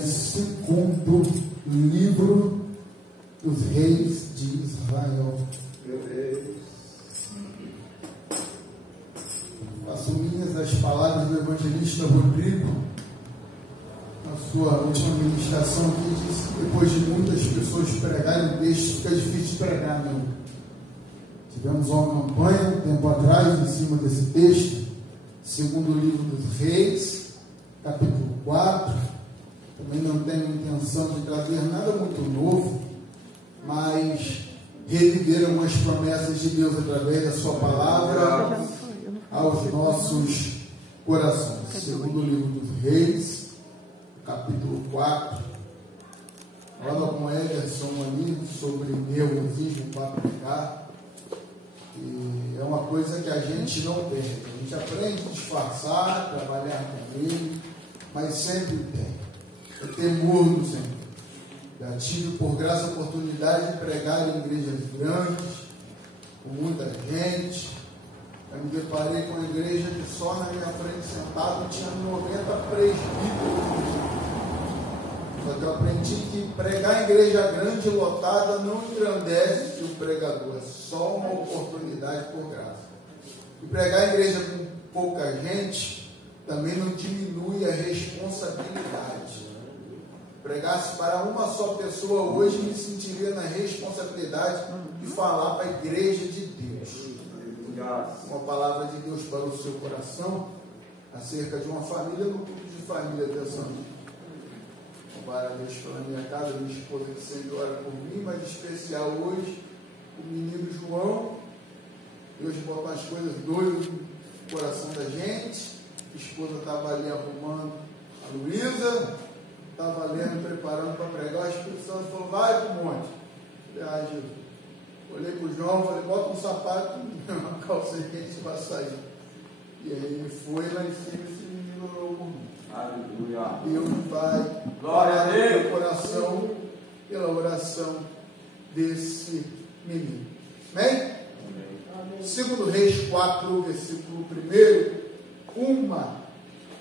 Segundo livro dos reis de Israel. Meu Deus. Faço minhas as palavras do evangelista Rodrigo, na sua última ministração aqui, disse que depois de muitas pessoas pregarem o texto, fica difícil de pregar, não. Tivemos uma campanha um tempo atrás em cima desse texto, segundo livro dos reis, capítulo 4. Também não tenho intenção de trazer nada muito novo, mas reviver algumas promessas de Deus através da sua palavra aos nossos corações. Segundo o livro dos Reis, capítulo 4. Fala com o Ederson ali sobre nervosismo para pregar. E é uma coisa que a gente não perde. A gente aprende a disfarçar, trabalhar com ele, mas sempre tem. É temor do Senhor. Já tive, por graça, a oportunidade de pregar em igrejas grandes, com muita gente. Eu me deparei com uma igreja que só na minha frente sentado tinha 90 presbíteros. Só que eu aprendi que pregar em igreja grande, lotada, não engrandece o pregador. É só uma oportunidade por graça. E pregar em igreja com pouca gente também não diminui a responsabilidade. Pregasse para uma só pessoa hoje, me sentiria na responsabilidade de falar para a igreja de Deus. Uma palavra de Deus para o seu coração, acerca de uma família, no grupo de família dessa noite. Para Deus pela minha casa, minha esposa que sempre ora por mim, mas em especial hoje, o menino João. Deus botou as coisas doidas no coração da gente. A esposa estava ali arrumando a Luísa. Estava lendo, preparando para pregar, o Espírito Santo falou, vai para o monte. Eu falei, Jesus. Olhei para o João, falei, bota um sapato, uma calça que a gente vai sair. E aí ele foi lá em cima, esse menino orou por mim. Aleluia. Deus vai glória a Deus. Meu coração pela oração desse menino. Amém? Segundo Reis 4, versículo 1, uma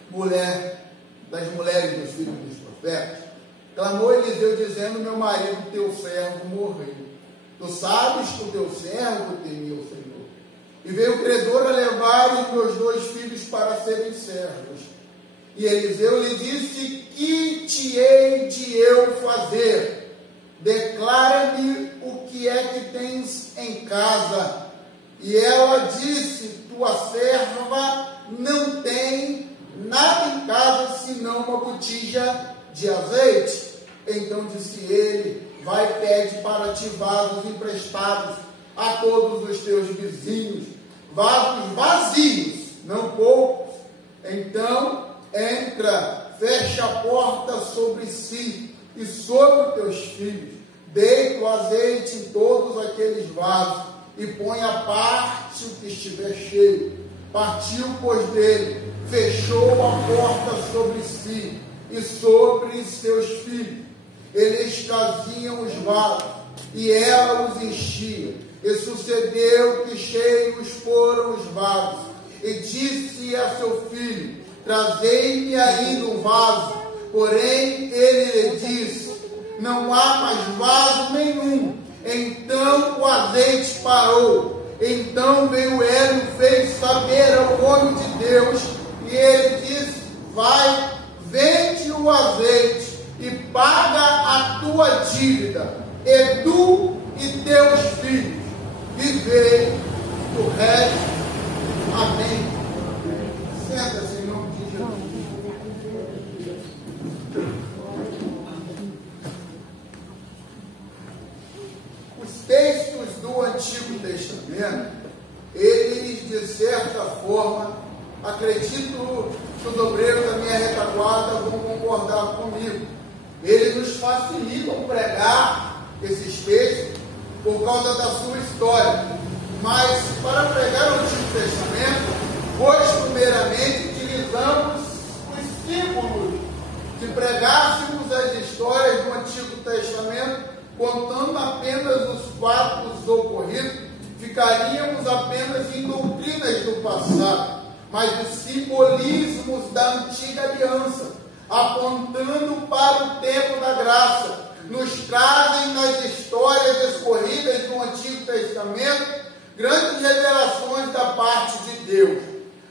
mulher das mulheres dos filhos dos profetas, clamou Eliseu dizendo, meu marido, teu servo, morreu. Tu sabes que o teu servo temia o Senhor. E veio o credor a levar os meus 2 filhos para serem servos. E Eliseu lhe disse, que te hei de eu fazer? Declara-me o que é que tens em casa. E ela disse, tua serva não tem nada em casa, senão uma botija de azeite. Então disse ele, vai, pede para ti vasos emprestados a todos os teus vizinhos, vasos vazios, não poucos. Então entra, fecha a porta sobre si e sobre os teus filhos, deita o azeite em todos aqueles vasos e põe à parte o que estiver cheio. Partiu, pois, dele, fechou a porta sobre si e sobre seus filhos. Eles traziam os vasos e ela os enchia. E sucedeu que cheios foram os vasos. E disse a seu filho, trazei-me ainda um vaso. Porém ele lhe disse, não há mais vaso nenhum. Então o azeite parou. Então veio ele e fez saber ao homem de Deus, e ele disse, vai, vende o azeite e paga a tua dívida, e tu e teus filhos vivei o resto. Amém. Senta-se em nome de Jesus. Os textos do Antigo Testamento, eles, de certa forma, acredito que os obreiros da minha retaguarda vão concordar comigo. Eles nos facilitam pregar esses textos por causa da sua história. Mas, para pregar o Antigo Testamento, hoje, primeiramente, utilizamos os símbolos. Se pregássemos as histórias do Antigo Testamento, contando apenas os fatos ocorridos, ficaríamos apenas em doutrinas do passado, mas os simbolismos da antiga aliança, apontando para graça, nos trazem nas histórias escorridas do Antigo Testamento grandes revelações da parte de Deus.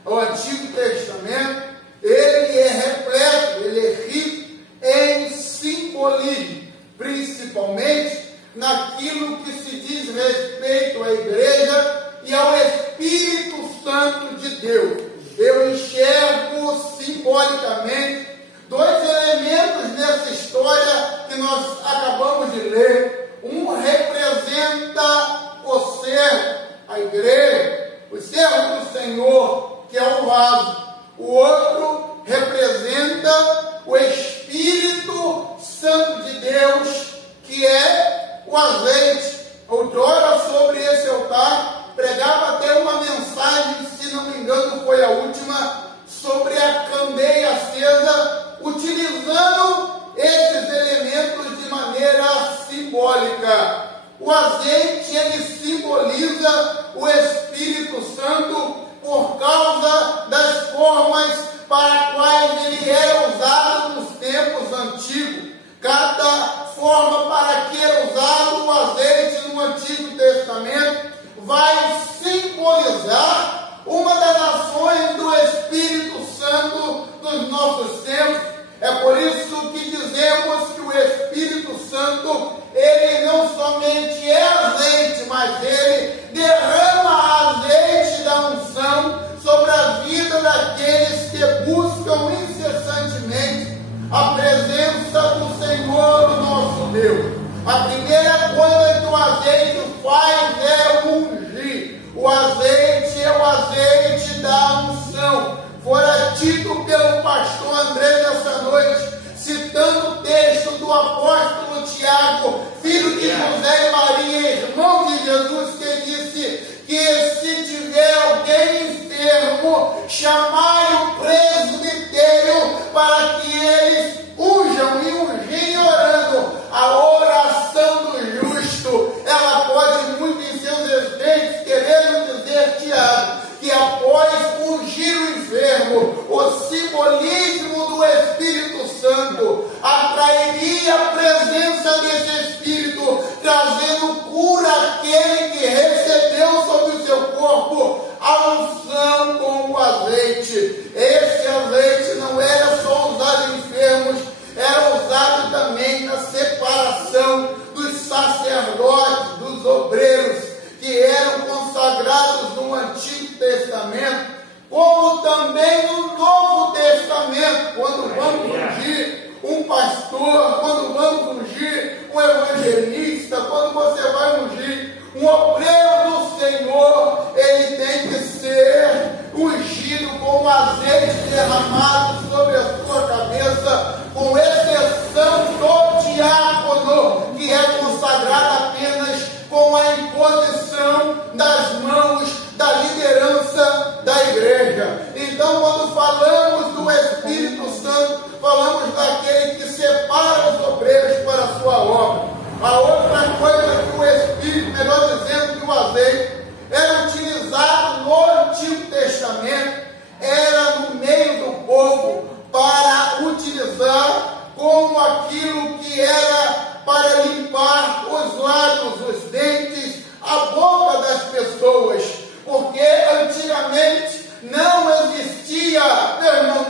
O Antigo Testamento, ele é repleto, ele é rico em simbolismo, principalmente naquilo que se diz respeito à igreja e ao Espírito Santo de Deus. Eu enxergo simbolicamente dois elementos nessa história que nós acabamos de ler. Um representa o servo, a igreja, o servo do Senhor, que é o vaso. O outro representa o Espírito Santo de Deus, que é o azeite. Outrora, sobre esse altar, pregava até uma mensagem, se não me engano foi a última, sobre a candeia acesa, utilizando esses elementos de maneira simbólica. O azeite, ele simboliza o Espírito Santo por causa das formas para quais ele era usado nos tempos antigos. Cada forma para que era usado o azeite no Antigo Testamento vai simbolizar uma das ações do Espírito Santo dos nossos tempos. É por isso que dizemos que o Espírito Santo, ele não somente é azeite, mas ele derrama azeite da unção sobre a vida daqueles que buscam incessantemente a presença do Senhor, o nosso Deus. A primeira coisa que o azeite faz é ungir. O azeite é o azeite da unção. Fora dito pelo pastor André nessa noite, citando o texto do apóstolo Tiago, filho de José e Maria, irmão de Jesus, que disse que se tiver alguém enfermo, chamai o presbitério para que eles unjam e ungirem orando. A oração do justo, ela pode muito em seus efeitos, querendo dizer, Tiago, que após ungir o enfermo, o simbolismo do Espírito Santo atrairia a presença desse Espírito, trazendo cura àquele que recebeu sobre o seu corpo a unção com o azeite. Esse azeite não era só usado em enfermos, era usado também na separação dos sacerdotes, dos obreiros, que eram consagrados no Antigo Testamento, como também no Novo Testamento, quando vamos ungir um pastor, quando vamos ungir um evangelista, quando você vai ungir um obreiro do Senhor, ele tem que ser ungido com azeite derramado sobre a sua cabeça, com exceção do diácono, que é consagrado apenas com a imposição das mãos da liderança da igreja. Então, quando falamos do Espírito Santo, falamos daquele que separa os obreiros para a sua obra. A outra coisa que o Espírito, melhor dizendo, que o azeite, era utilizado no Antigo Testamento, era no meio do povo, para utilizar como aquilo que era para limpar os lábios, os dentes, a boca das pessoas, porque antigamente não existia, meu irmão,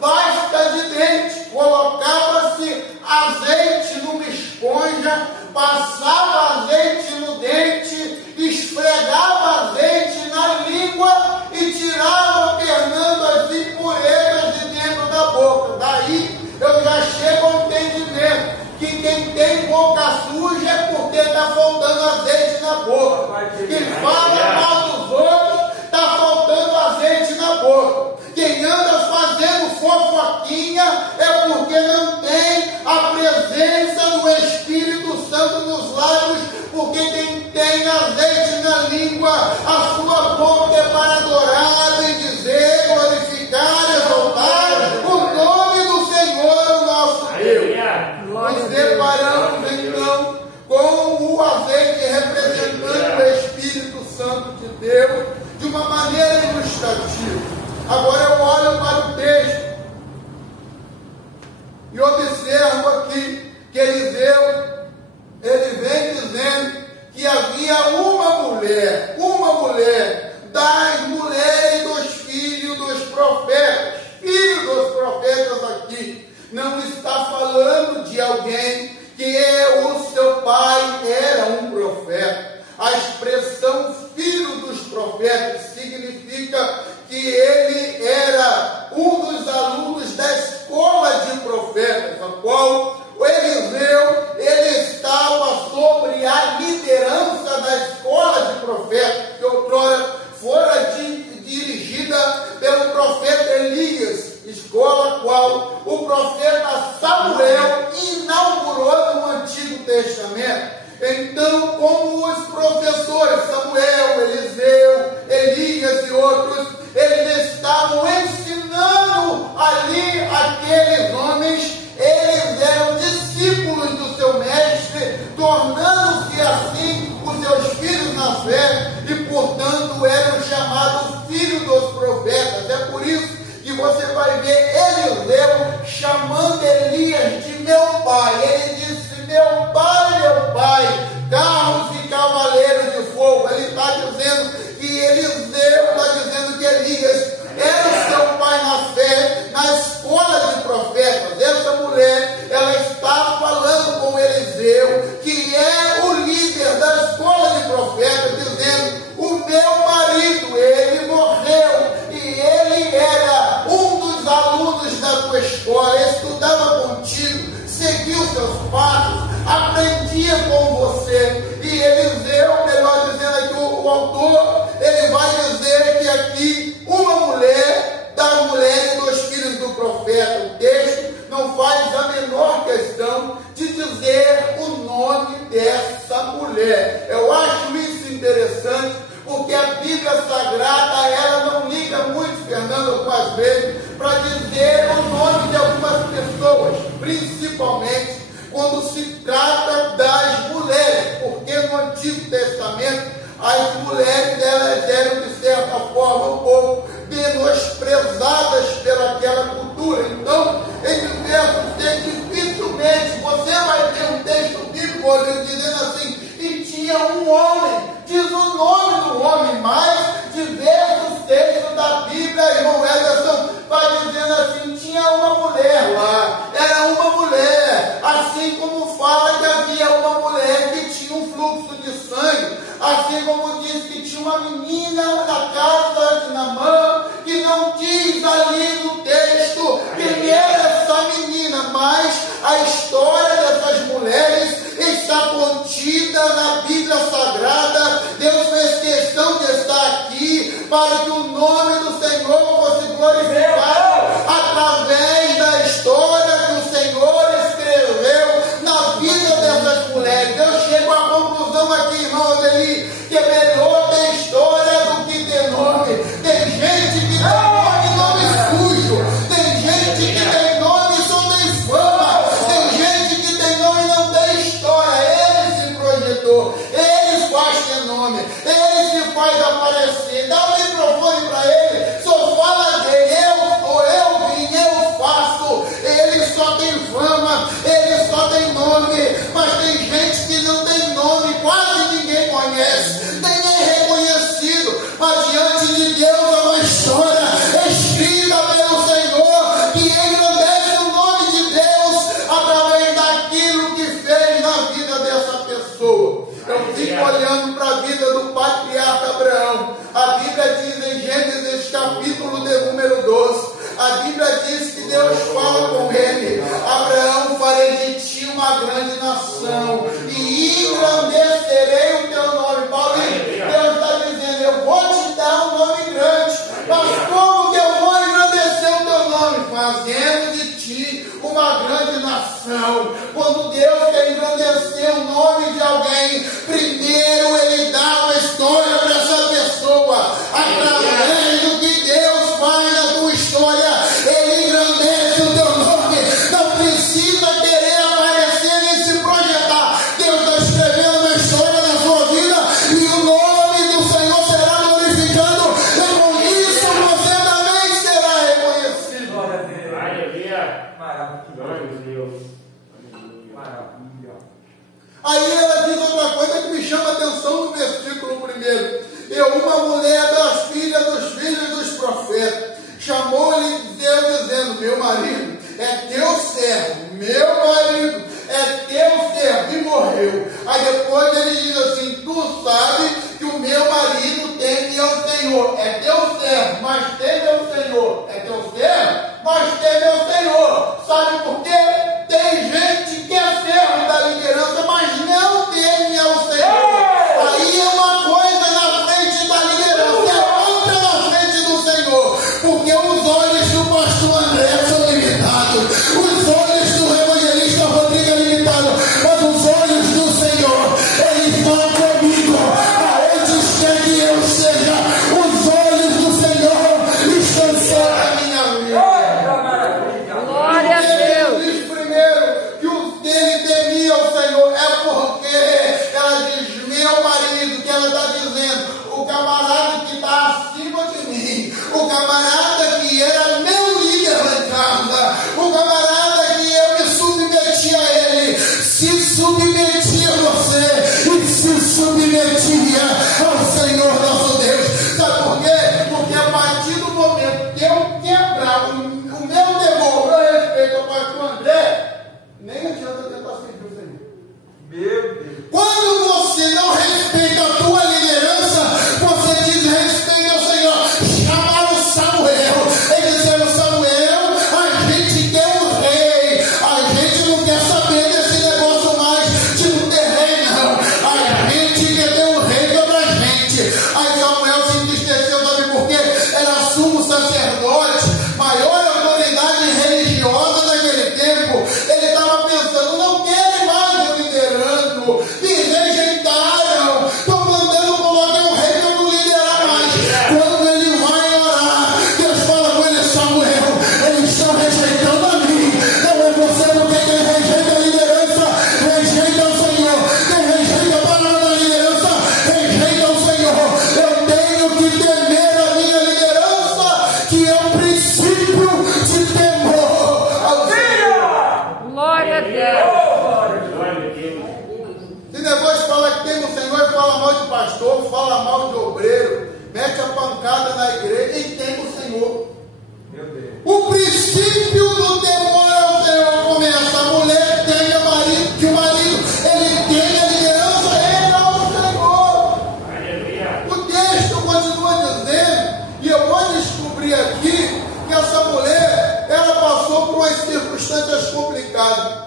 pasta de dente. Colocava-se azeite numa esponja, passava azeite no dente, esfregava azeite na língua e tirava, pernando as impurezas de dentro da boca. Daí eu já chego ao entendimento que quem tem boca suja é porque está faltando azeite na boca. Quem fala mal dos outros está faltando azeite na boca. Quem anda fazendo fofoquinha é porque não tem a presença do Espírito Santo nos lábios, porque quem tem azeite na língua, a sua boca é para adorar, bendizer, glorificar, exaltar o nome do Senhor, o nosso Deus. Nos deparamos então com o azeite representando o Espírito Santo de Deus de uma maneira ilustrativa. Agora eu olho para o texto e observo aqui que Eliseu, ele vem dizendo que havia uma mulher das mulheres dos filhos dos profetas aqui, não está falando de alguém que o seu pai era um profeta. A expressão filho dos profetas significa que ele era um dos alunos da escola de profetas, a qual o Eliseu, ele estava sobre a liderança da escola de profetas, que outrora fora dirigida pelo profeta Elias, escola qual o profeta Samuel inaugurou no Antigo Testamento. Então, como os professores Samuel, Eliseu, Elias e outros, eles estavam ensinando ali aqueles homens, eles eram discípulos do seu mestre, tornando-se assim os seus filhos na fé, e portanto eram chamados filhos dos profetas. É por isso que você vai ver Eliseu chamando Elias de meu pai. Ele disse: meu pai, carros e cavaleiros de fogo. Ele está dizendo que Eliseu está dizendo que Elias era o seu pai na fé, na escola de profetas. Essa mulher, ela está falando com Eliseu, que é o líder da escola de profetas, dizendo: o meu marido, ele morreu, e ele era um dos alunos da tua escola, estudava contigo, seguiu seus passos, aprendia com você. E Eliseu, melhor dizendo aqui, o autor, ele vai dizer que aqui uma mulher das mulheres dos filhos do profeta. O texto não faz a menor questão de dizer o nome dessa mulher. Eu acho isso interessante, porque a Bíblia Sagrada, ela não liga muito, Fernando, algumas vezes, para dizer o nome de algumas pessoas, principalmente quando se trata das mulheres, porque no Antigo Testamento as mulheres, elas eram de certa forma um pouco menosprezadas pelaquela cultura. Então, em diversos textos, dificilmente você vai ter um texto bíblico dizendo assim: e tinha um homem, diz o nome do homem, mas diversos textos da Bíblia, irmão Ederson, vai dizendo assim: tinha uma mulher lá, era uma mulher, assim como fala que havia uma mulher que tinha um fluxo de sangue, assim como diz que tinha uma menina na casa de Naamã, que não diz ali no texto quem era essa menina, mas a história dessas mulheres está contida na Bíblia Sagrada. Deus fez questão de estar aqui para que o nome do Senhor fosse glorificado através da história que o Senhor escreveu na vida dessas mulheres. Eu chego à conclusão aqui, irmão Adeli, que é melhor ter história do que ter nome. Tem gente que tem nome sujo, tem gente que tem nome e só tem fama, tem gente que tem nome e não tem história. Ele se projetou, ele faz ter nome, ele se faz aparecer. Dá o microfone para ele, só fala dele: eu vim, eu faço. Ele só tem fama, ele só tem nome, mas tem gente que não tem nome, quase ninguém conhece, nem é reconhecido, mas diante de Deus é uma história escrita pelo Senhor, que engrandece o nome de Deus através daquilo que fez na vida dessa pessoa. Eu fico olhando para a vida do patriarca Abraão. A Bíblia diz em Gênesis capítulo de número 12, a Bíblia diz que Deus fala com ele: Abraão, farei de ti uma grande nação e engrandecerei o teu nome. Paulinho, Deus está dizendo: eu vou te dar um nome grande, mas como que eu vou engrandecer o teu nome? Fazendo de ti uma grande nação. Quando Deus quer engrandecer o nome de alguém, primeiro ele dá uma história para essa pessoa. Através do que Deus faz na tua história, ele engrandece o teu nome. Não precisa querer aparecer nem se projetar. Deus está escrevendo uma história na sua vida e o nome do Senhor será glorificado, e com isso você também será reconhecido. Glória a Deus. Glória a Deus. Maravilhoso. Deus. Maravilhoso. renuncia ao Senhor, é porque ela diz, meu marido, que ela está dizendo, o camarada que está acima de mim, o camarada que era meu líder lá em casa, o camarada que eu me submeti a ele, se submetia a você e se submetia ao Senhor nosso Deus. Sabe por quê? Porque a partir do momento que eu quebrar o meu temor, meu respeito ao pastor André, nem adianta tentar servir o Senhor. Meu Deus. Quando você não respeita a tua liderança, você diz respeito ao Senhor. Chamaram Samuel e disseram, Samuel, a gente quer um rei, a gente não quer saber desse negócio mais de não ter rei não, a gente quer ter um rei sobre a gente. Aí Samuel se entristeceu, sabe por quê? Era sumo sacerdote, maior autoridade religiosa naquele tempo. Ele estava pensando, não querem mais eu liderando, me rejeitaram, estou mandando colocar um rei para eu não liderar mais. Quando ele vai orar, Deus fala com ele, Samuel, eles estão rejeitando a mim, não é você, porque quem rejeita a liderança, rejeita o Senhor, quem rejeita a palavra da liderança, rejeita o Senhor. Eu tenho que temer a minha liderança, que é o princípio de temor ao Senhor. Glória a Deus. Se depois fala que tem no Senhor e fala mal de pastor, fala mal de obreiro, mete a pancada na igreja e tem no Senhor. Meu Deus. O princípio do temor ao Senhor começa. A mulher tem o marido, que o marido ele tem a liderança, ele é o Senhor. O texto continua dizendo, e eu vou descobrir aqui, que essa mulher, ela passou por umas circunstâncias complicadas.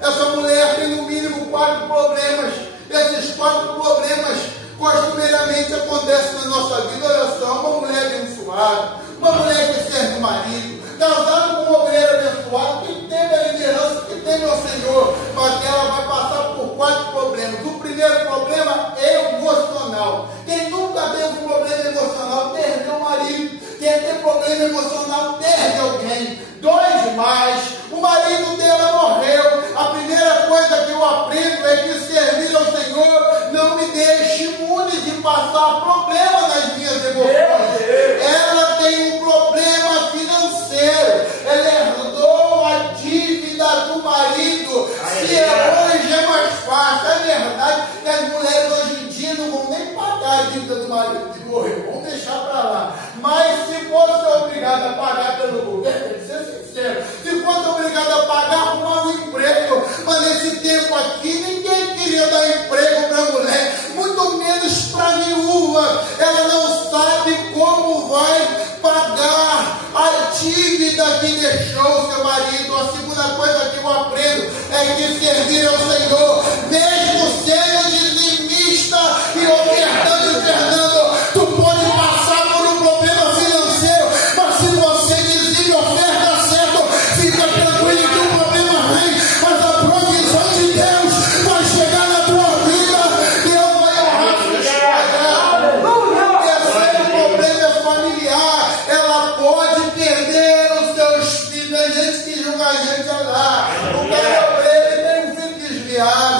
Essa mulher tem no mínimo 4 problemas. Esses 4 problemas costumeiramente acontecem na nossa vida. Olha só, uma mulher abençoada, uma mulher que serve o marido, casada com um obreiro abençoado, que teve a liderança, que teve o Senhor, mas ela vai passar por 4 problemas. O primeiro problema é emocional. Quem nunca teve um problema emocional perdeu o marido. Quem tem problema emocional perde alguém. Dói demais. O marido dela morreu. A primeira coisa que eu aprendo é que servir ao Senhor não me deixe imune de passar problema nas minhas emoções. Ela tem um problema financeiro. Ela herdou a dívida do marido. Se hoje é mais fácil. É verdade que as mulheres hoje em dia não vão nem pagar a dívida do marido que morreu. Vamos deixar para lá. Mas se fosse obrigado a pagar pelo governo, tem que ser sincero, se fosse obrigado a pagar, arrumar um emprego, mas nesse tempo aqui ninguém queria dar emprego para a mulher, muito menos para a viúva. Ela não sabe como vai pagar a dívida que deixou seu marido. A segunda coisa que eu aprendo é que servir ao Senhor, mesmo sendo dizimista e ofertando, Fernando, tu pode passar por um problema financeiro, mas se você dizime e oferta certo, fica tranquilo que o problema vem, mas a provisão de Deus vai chegar na tua vida. Deus vai honrar sua história. O terceiro problema é familiar. Ela pode perder os seus filhos. Tem gente que julga a gente lá. O cara é obreiro e tem um filho desviado.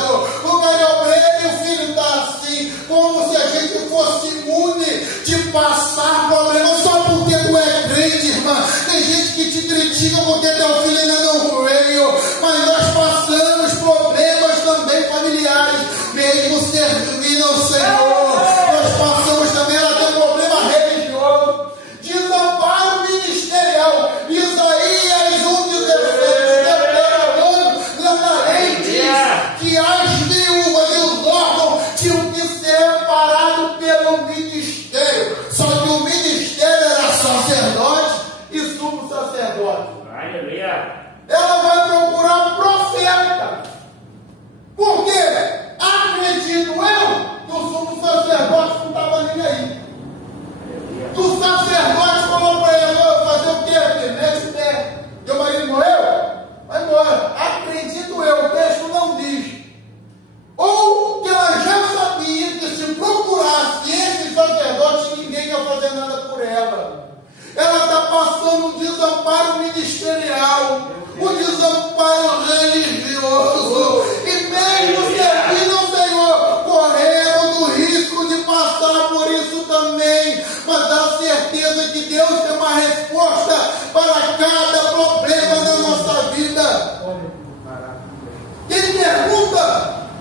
Quem pergunta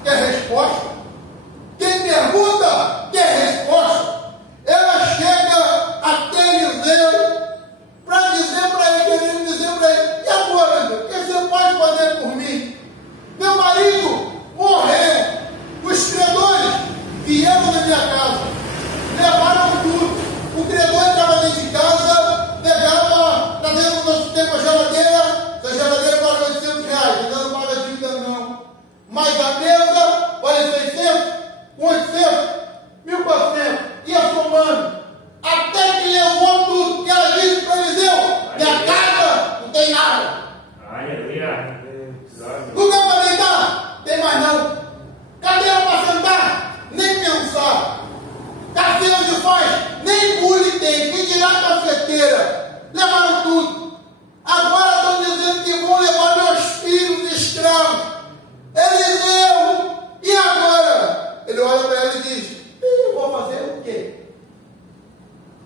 quer resposta. Quem pergunta quer resposta. Ela chega até Eliseu para dizer para ele, querendo dizer para ele: e agora, meu? O que você pode fazer por mim? Meu marido morreu. Os credores vieram na minha casa, levaram tudo. O credor entrava dentro de casa, pegava, trazendo no nosso tempo a geladeira. Se a geladeira paga R$800, ele não paga dívida não. Mas a mesa vale 600, 800, 1.400, ia somando. Até que levou tudo. E ela disse para Eliseu: minha casa não tem nada. Aleluia. Lugar para deitar? Tem mais não. Cadeira para sentar? Nem pensar. Café onde faz? Nem bule tem. Que dirá cafeteira? Levaram tudo. Agora estão dizendo que vão levar meus filhos escravos. Eliseu, e agora? Ele olha para ela e diz: eu vou fazer o quê?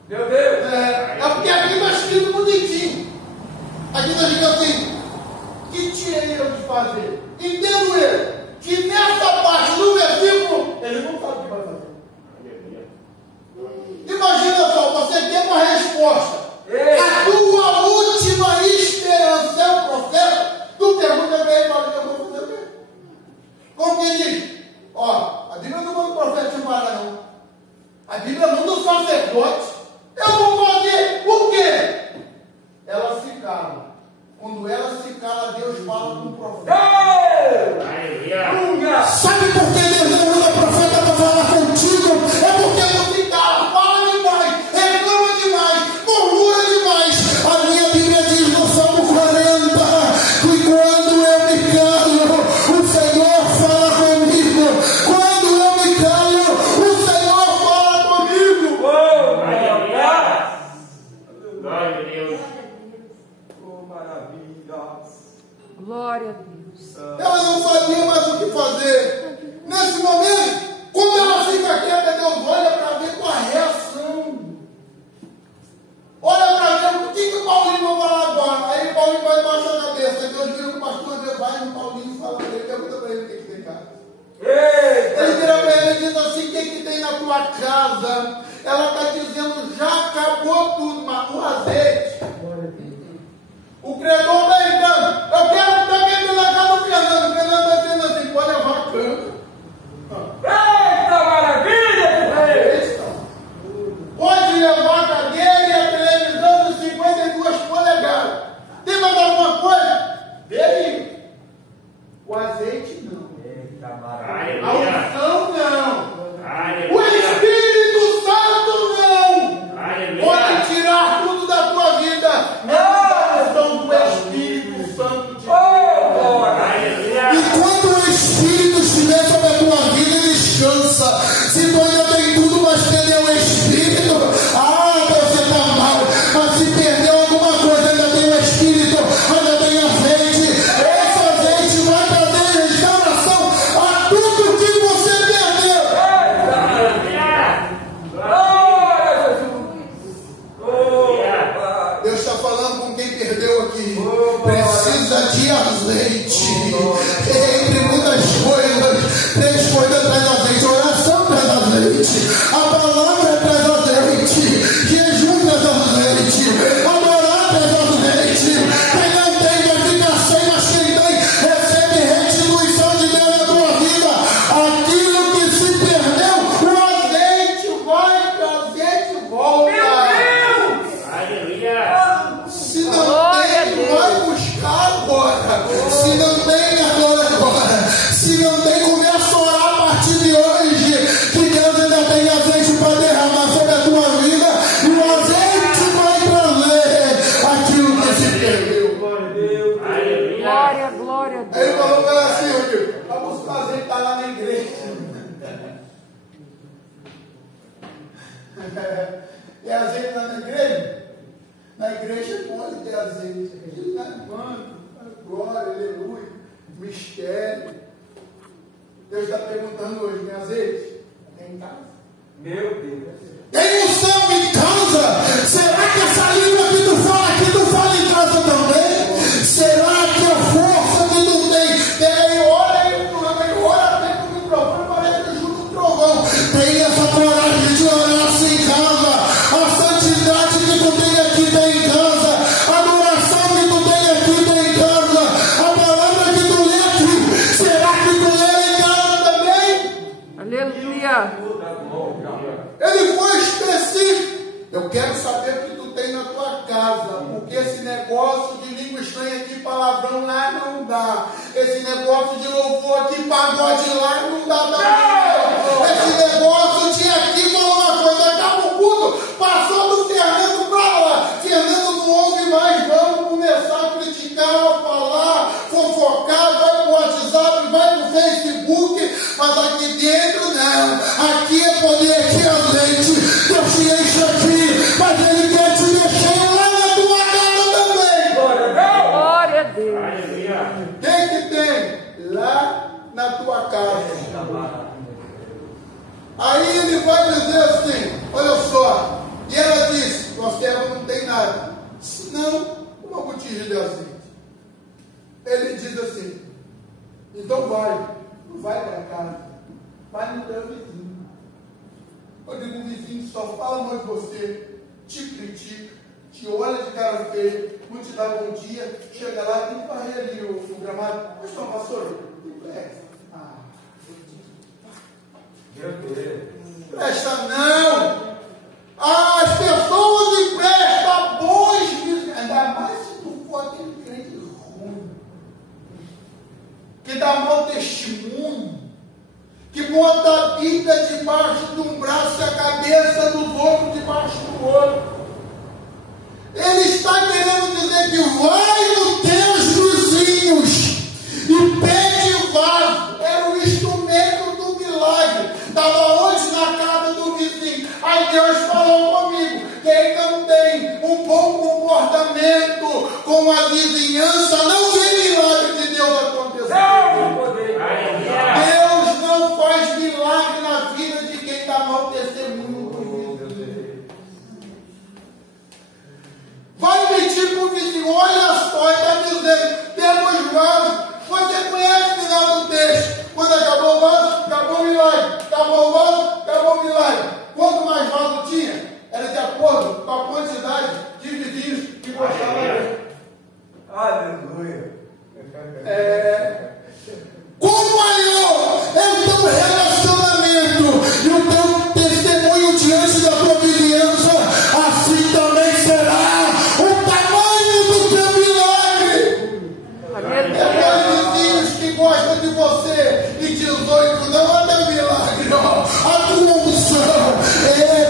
Meu Deus! É porque aqui está escrito bonitinho. Aqui está escrito assim: que tirei eu de fazer? Entendo ele que nessa parte do versículo ele não sabe o que vai fazer. Imagina só, você tem uma resposta. A tua última esperança é o profeta. Tu pergunta para ele: olha, o que eu vou fazer o quê? Como que diz? Ó, a Bíblia não manda o profeta te parar, não. A Bíblia manda o sacerdote. Eu vou fazer o quê? Ela se cala. Quando ela se cala, Deus fala com o profeta. Sabe por que Deus não manda o profeta para falar contigo? É porque não se cala, fala demais, reclama demais, murmura demais. A minha Bíblia diz no Salmo 40 que quando eu me calo, o Senhor fala comigo. Quando eu me calo, o Senhor fala comigo. Glória a Deus. Glória a Deus. Ela não sabia mais o que fazer. Nesse momento, quando ela fica quieta, Deus olha para ver com a reação. Olha para ver o que o Paulinho vai falar agora. Aí o Paulinho vai baixar a cabeça. Deus vira com o pastor, Deus vai no Paulinho e fala para ele, pergunta para ele o que tem em casa. Ele vira para ele e diz assim: o que tem na tua casa? Ela está dizendo: já acabou tudo, mas o azeite. O credor está entrando. Eu quero também ir na casa do Fernando. O Fernando está dizendo assim: pode levar a cama. Eita maravilha! Pode levar a cadeira e a televisão de 52 polegadas. Tem mais alguma coisa? Vê aí. O azeite não. A unção não. O Espírito Santo não. Pode tirar tudo da tua vida. A unção do Espírito Santo de Deus. E quando o Espírito estiver sobre a tua vida, ele descansa. Se tu ainda tem tudo, mas perdeu o Espírito, você está mal. Mas se perdeu alguma coisa, ainda tem o Espírito, ainda tem azeite. Esse azeite vai trazer restauração a tudo que você perdeu. Deus está falando com quem perdeu aqui. Precisa de azeite. Entre muitas coisas, 3 coisas traz azeite. Oração traz azeite. A palavra traz azeite. Jejum traz azeite. Adorar traz azeite. Quem não tem vai ficar sem, mas quem tem recebe retribuição de Deus na tua vida. Aquilo que se perdeu, o azeite vai trazer de volta. Se não tem, vai buscar agora. Se não tem, agora. Se não tem, começa a orar a partir de hoje. Que Deus ainda tem azeite para derramar sobre a tua vida. E o azeite vai trazer aquilo que se perdeu. Glória, glória a Deus. Aí ele falou para ela assim: a buscar azeite está lá na igreja. É azeite lá na igreja? Na igreja pode ter azeite. Ele está quando? Glória, aleluia, mistério. Deus está perguntando hoje: tem azeite? Tem em casa? Meu Deus! Tem unção em casa? Será que essa língua que tu fala aqui, tu fala em casa também? Será que a força que tu tem adoração lá não dá. Esse negócio de louvor aqui, pagode lá não dá também. Esse negócio de aqui, uma coisa, acaba o culto, passou do Fernando para lá. Fernando não ouve mais, vamos começar a criticar, a falar, fofocar, vai pro WhatsApp, vai pro Facebook, mas aqui dentro não. Aqui é poder, aqui é leite. Deus te enche aqui, mas Ele quer te deixar lá na tua casa também. Glória a Deus. Aleluia. Quem que tem? Lá na tua casa. Aí ele vai dizer assim, olha só, e ela disse, tua serva não tem nada, senão uma botija de azeite. Ele diz assim, então não vai para casa, vai no teu vizinho. Eu digo, o vizinho só fala mal de você, te critica, te olha de cara feia, não te dá bom dia, chega lá, tem que varrer ali o gramado. Mas não, pastor, tem pressa. Presta não! As pessoas emprestam bons vizinhos, ainda mais se tu for aquele crente ruim, que dá mau testemunho, que bota a Bíblia debaixo de um braço e a cabeça dos outros debaixo do outro. Ele está querendo dizer que vai nos teus vizinhos e pede vaso. Era o instrumento do milagre. Estava onde? Na casa do vizinho. Aí Deus falou comigo. Quem não tem um bom comportamento com a vizinhança, não vê milagre de Deus acontecer. Deus não faz milagre na vida de quem dá mau testemunho do vizinho. Vai pedir para o vizinho, olha só, ele está dizendo, temos vaso. Você conhece o final do texto? Quando acabou o vaso, acabou o milagre. Acabou o vaso, acabou o milagre. Quanto mais vaso tinha, era de acordo com a quantidade de vizinhos que gostavam dele. Aleluia. Como maior é o teu relacionamento e o teu testemunho diante da tua vizinhança, assim também será o tamanho do teu milagre. É dois vizinhos que gostam de você e 18 não é teu milagre, não. A tua unção,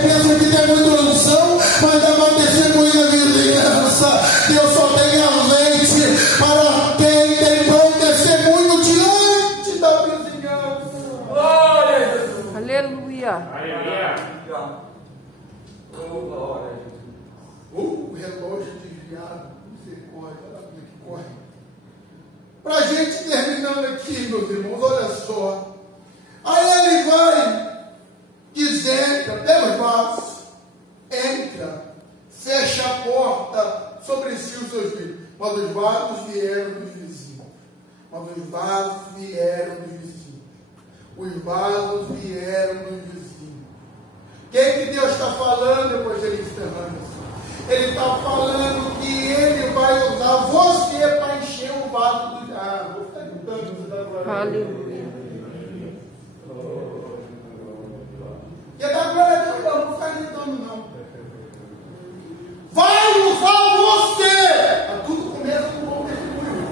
pensa que tem muita unção, mas dá uma testemunho na vizinhança. Deus só tem azeite para quem tem bom testemunho diante da vizinhança. Glória a Jesus. Aleluia. Aleluia. Oh, glória a Jesus. O relógio desviado, misericórdia, olha como é que corre. Para a gente terminando aqui, meus irmãos, olha só. Aí ele vai dizer, pega os vasos, entra, fecha a porta sobre si os seus filhos. Mas os vasos vieram dos vizinhos. Mas os vasos vieram dos vizinhos. Os vasos vieram dos vizinhos. O que Deus está falando depois dele encerrando assim? Ele está falando que ele vai usar você para encher o vaso do. Vou ficar gritando, você está falando. Aleluia. E a da glória a Deus, não vou ficar gritando, não. Vai usar você! Tudo começa com um bom testemunho.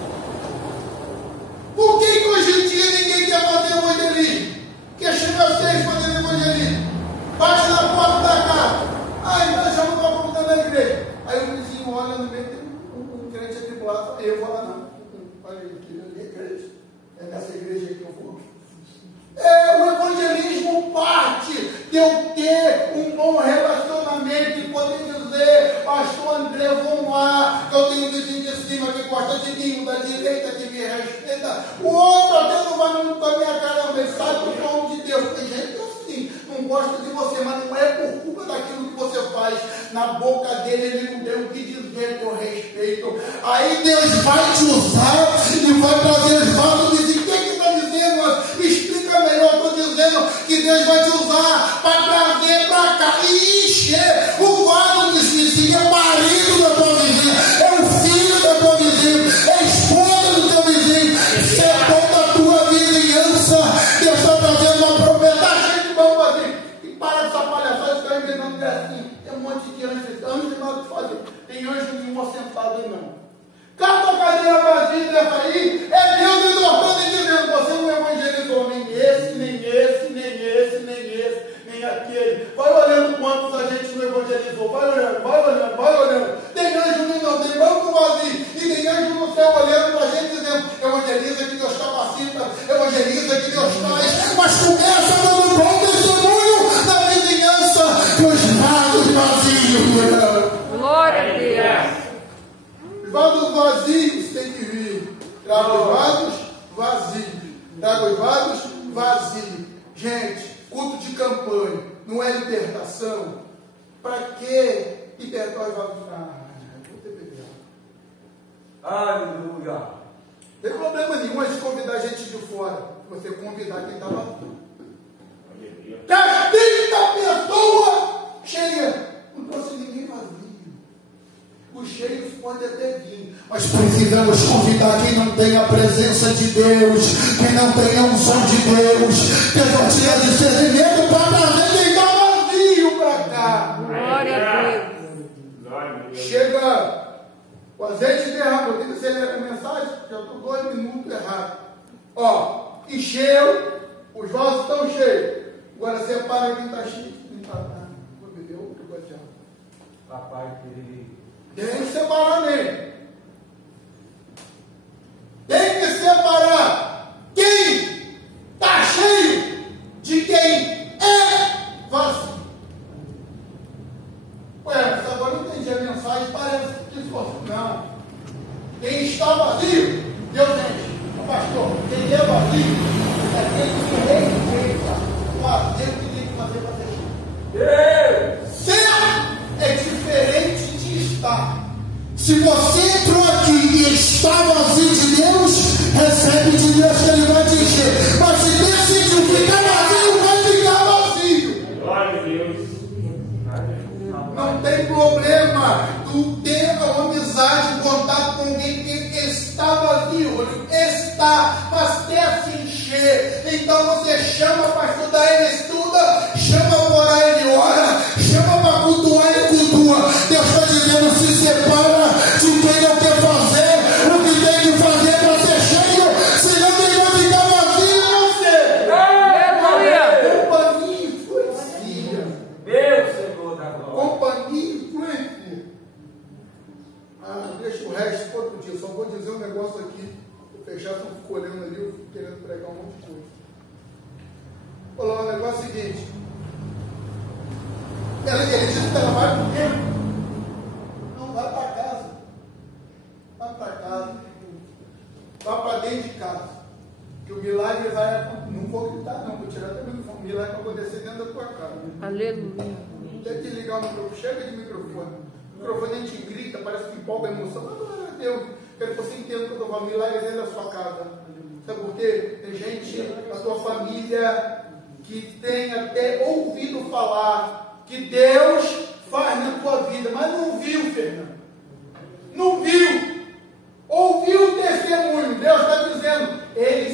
Por que hoje em dia ninguém quer fazer evangelismo? Quer chegar vocês fazendo evangelismo? Bate na porta da casa. Então chama para a porta da igreja. Aí o vizinho olha no meio, tem um crente atribulado. Eu vou lá, não. Olha aí, aqui é igreja. É nessa igreja aí que eu vou. O evangelismo parte de eu ter um bom relacionamento e poder dizer, pastor André, vamos lá, que eu tenho um vizinho de cima que gosta de mim, um da direita que me respeita, o outro até não vai muito com a minha cara, mas sabe o nome de Deus. Tem gente que assim, não gosta de você, mas não é por culpa daquilo que você faz. Na boca dele ele não tem o que dizer, teu respeito. Aí Deus vai te usar e vai trazer os vasos e dizer, o que está dizendo? Explica melhor. Estou dizendo que Deus vai te usar para trazer para cá e encher o vaso dos vizinhos. É o marido da tua vizinha, é o filho da tua vizinha, é a esposa do teu vizinho, é toda a tua vizinhança. Deus está trazendo uma promessa. Gente, vamos fazer. E para dessa palhaçada, ficar inventando gracinha. Tem um monte de anjos, não tem nada o que fazer. Tem anjo nenhum assentado aí não. Cada cadeira vazia, evangeliza, que Deus faz, mas começa dando bom testemunho na vizinhança dos vasos vazios. Glória a Deus. Os vasos vazios têm que vir. Traga os vasos vazios. Traga os vasos vazios. Gente, culto de campanha não é libertação? Para que libertar os vasos? Vou ter bebê. Aleluia. Não tem problema nenhum a gente convidar gente de fora. Você convidar quem está vazio. Tem 30 pessoas cheias. Não trouxe ninguém vazio. Os cheios podem até vir, mas precisamos convidar quem não tem a presença de Deus, quem não tem a unção de Deus, que não tinha discernimento para trazer quem está vazio para cá. Glória a Deus. Chega o azeite derramou. Eu tenho que acelerar a mensagem, já estou 2 minutos errado. Ó, encheu, os vasos estão cheios. Agora separa quem está cheio. Quem está vou beber outro bateado. Papai querido. Tem que separar nele. Tem que separar quem está cheio de quem é vazio. Ué, mas agora eu entendi a mensagem, parece que fosse. Não. Quem está vazio, Deus enche. Pastor, quem é vazio é quem se respeita. Fazer o que tem que fazer para ser cheio. Ser é diferente de estar. Se você entrou aqui e está vazio de Deus, recebe de Deus que Ele vai te encher. Mas se decidiu ficar vazio, vai ficar vazio. Glória a Deus. Não tem problema tu ter uma amizade, um contato com alguém que está vazio. Ele está, mas quer se encher. Então você chama para estudar, ele estuda. Chama para orar, ele ora. Chama para cultuar, ele cultua. Deus está dizendo, se separa de quem não quer fazer o que tem que fazer para ser cheio. Senão ele vai ficar vazio em você. Aleluia. Companhia influencia. Meu Senhor da glória. Companhia influencia. Deixa o resto para outro dia. Só vou dizer um negócio aqui. Vou fechar, se eu fico olhando ali, eu fico querendo pregar um monte de coisa. Vou falar um negócio seguinte. Ele disse que ela vai por quê? Não, vai para casa. Vai para casa. Vai para dentro de casa. Que o milagre vai. Não vou gritar, não. Vou tirar também o milagre para acontecer dentro da tua casa. Aleluia. Tem que ligar o microfone. Chega de microfone. O microfone a gente grita, parece que empolga a emoção. Mas glória a Deus. Quero que você entenda o que eu estou falando. Milagre dentro da sua casa. Sabe por quê? Tem gente da tua família que tem até ouvido falar que Deus faz na tua vida, mas não viu, Fernando. Não viu. Ouviu o testemunho. Deus está dizendo, Ele